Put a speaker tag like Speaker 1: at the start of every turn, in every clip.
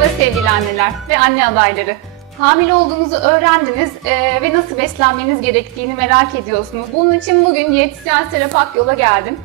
Speaker 1: Merhaba sevgili anneler ve anne adayları. Hamile olduğunuzu öğrendiniz eee, ve nasıl beslenmeniz gerektiğini merak ediyorsunuz. Bunun için bugün diyetisyen Serap Akyol'a geldim.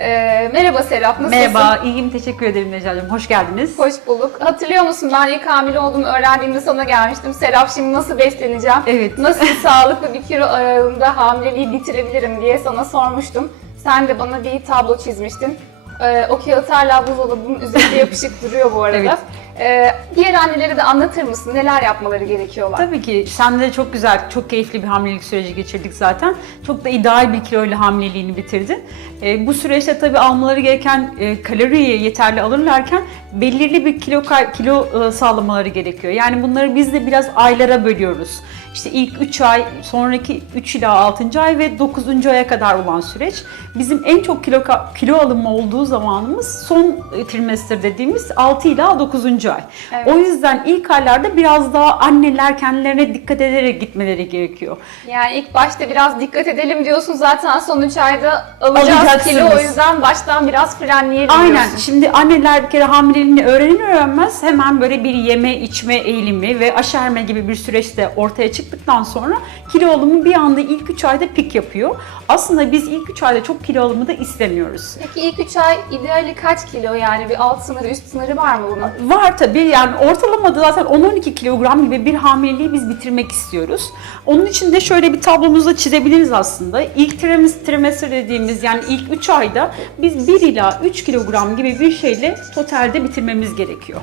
Speaker 1: Eee, merhaba Serap, nasılsın?
Speaker 2: Merhaba, iyiyim. Teşekkür ederim Necla'cığım. Hoş geldiniz.
Speaker 1: Hoş bulduk. Hatırlıyor musun ben ilk hamile olduğumu öğrendiğimde sana gelmiştim. Serap şimdi nasıl besleneceğim?
Speaker 2: Evet.
Speaker 1: Nasıl sağlıklı bir kilo aralığında hamileliği bitirebilirim diye sana sormuştum. Sen de bana bir tablo çizmiştin. Ee, o kağıt hala buzdolabının üzerinde yapışık duruyor bu arada.
Speaker 2: Evet.
Speaker 1: Ee, diğer annelere de anlatır mısın? Neler yapmaları gerekiyorlar?
Speaker 2: Tabii ki sen de çok güzel, çok keyifli bir hamilelik süreci geçirdik zaten. Çok da ideal bir kiloyla hamileliğini bitirdin. Ee, bu süreçte tabii almaları gereken e, kaloriyi yeterli alırlarken belirli bir kilo kilo e, sağlamaları gerekiyor. Yani bunları biz de biraz aylara bölüyoruz. İşte ilk 3 ay, sonraki 3 ila 6. ay ve 9. aya kadar olan süreç. Bizim en çok kilo kilo alımı olduğu zamanımız son e, trimester dediğimiz 6 ila 9. ay.
Speaker 1: Evet.
Speaker 2: O yüzden ilk aylarda biraz daha anneler kendilerine dikkat ederek gitmeleri gerekiyor.
Speaker 1: Yani ilk başta biraz dikkat edelim diyorsun zaten son 3 ayda alacağız kilo o yüzden baştan biraz frenleyelim
Speaker 2: Aynen.
Speaker 1: diyorsun.
Speaker 2: Şimdi anneler bir kere hamileliğini öğrenir öğrenmez hemen böyle bir yeme içme eğilimi ve aşerme gibi bir süreçte ortaya çıktıktan sonra kilo alımı bir anda ilk 3 ayda pik yapıyor. Aslında biz ilk 3 ayda çok kilo alımı da istemiyoruz.
Speaker 1: Peki ilk 3 ay ideali kaç kilo yani bir alt sınırı üst sınırı var mı bunun?
Speaker 2: Var tabii yani ortalamada zaten 10-12 kilogram gibi bir hamileliği biz bitirmek istiyoruz. Onun için de şöyle bir tablomuzda çizebiliriz aslında. İlk trimes- trimester dediğimiz yani ilk 3 ayda biz 1 ila 3 kilogram gibi bir şeyle totalde bitirmemiz gerekiyor.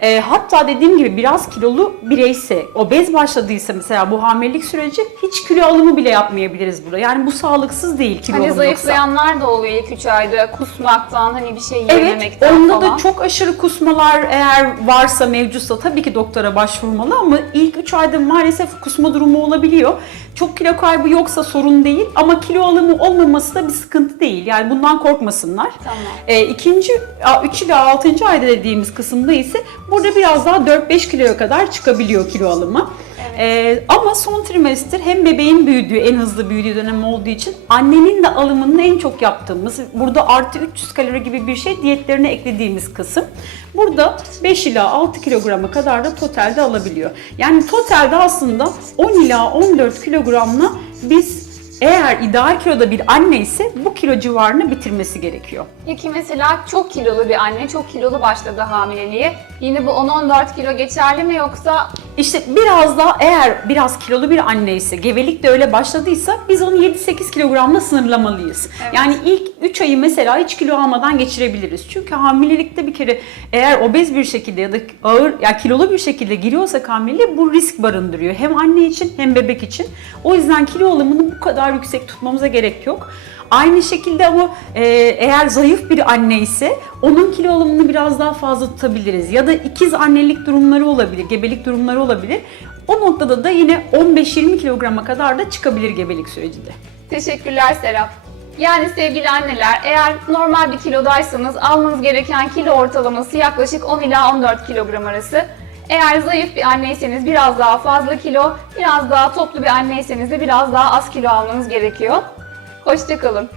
Speaker 2: Ee, hatta dediğim gibi biraz kilolu bireyse, obez başladıysa mesela bu hamilelik süreci hiç kilo alımı bile yapmayabiliriz burada. Yani bu sağlıksız değil kilo
Speaker 1: Hani
Speaker 2: alımı
Speaker 1: zayıflayanlar da oluyor ilk 3 ayda kusmaktan hani bir şey
Speaker 2: Evet,
Speaker 1: yememekten
Speaker 2: onda
Speaker 1: falan.
Speaker 2: da çok aşırı kusmalar eğer varsa mevcutsa tabii ki doktora başvurmalı ama ilk 3 ayda maalesef kusma durumu olabiliyor. Çok kilo kaybı yoksa sorun değil ama kilo alımı olmaması da bir sıkıntı değil. Yani bundan korkmasınlar.
Speaker 1: Tamam.
Speaker 2: E, ikinci, 3 ila 6. ayda dediğimiz kısımda ise burada biraz daha 4-5 kiloya kadar çıkabiliyor kilo alımı. E, ama son trimester hem bebeğin büyüdüğü, en hızlı büyüdüğü dönem olduğu için annenin de alımını en çok yaptığımız, burada artı 300 kalori gibi bir şey diyetlerine eklediğimiz kısım. Burada 5 ila 6 kilograma kadar da totalde alabiliyor. Yani totalde aslında 10 ila 14 kilogramla biz eğer ideal kiloda bir anne ise bu kilo civarını bitirmesi gerekiyor.
Speaker 1: Peki mesela çok kilolu bir anne, çok kilolu başladı hamileliğe. Yine bu 10-14 kilo geçerli mi yoksa
Speaker 2: İşte biraz daha eğer biraz kilolu bir anne ise, gebelik de öyle başladıysa biz onu 7-8 kilogramla sınırlamalıyız.
Speaker 1: Evet.
Speaker 2: Yani ilk 3 ayı mesela hiç kilo almadan geçirebiliriz. Çünkü hamilelikte bir kere eğer obez bir şekilde ya da ağır yani kilolu bir şekilde giriyorsak hamile bu risk barındırıyor. Hem anne için hem bebek için. O yüzden kilo alımını bu kadar yüksek tutmamıza gerek yok. Aynı şekilde ama e, eğer zayıf bir anne ise onun kilo alımını biraz daha fazla tutabiliriz. Ya da ikiz annelik durumları olabilir, gebelik durumları olabilir. O noktada da yine 15-20 kilograma kadar da çıkabilir gebelik sürecinde.
Speaker 1: Teşekkürler Serap. Yani sevgili anneler eğer normal bir kilodaysanız almanız gereken kilo ortalaması yaklaşık 10 ila 14 kilogram arası. Eğer zayıf bir anneyseniz biraz daha fazla kilo, biraz daha toplu bir anneyseniz de biraz daha az kilo almanız gerekiyor. Hoşçakalın.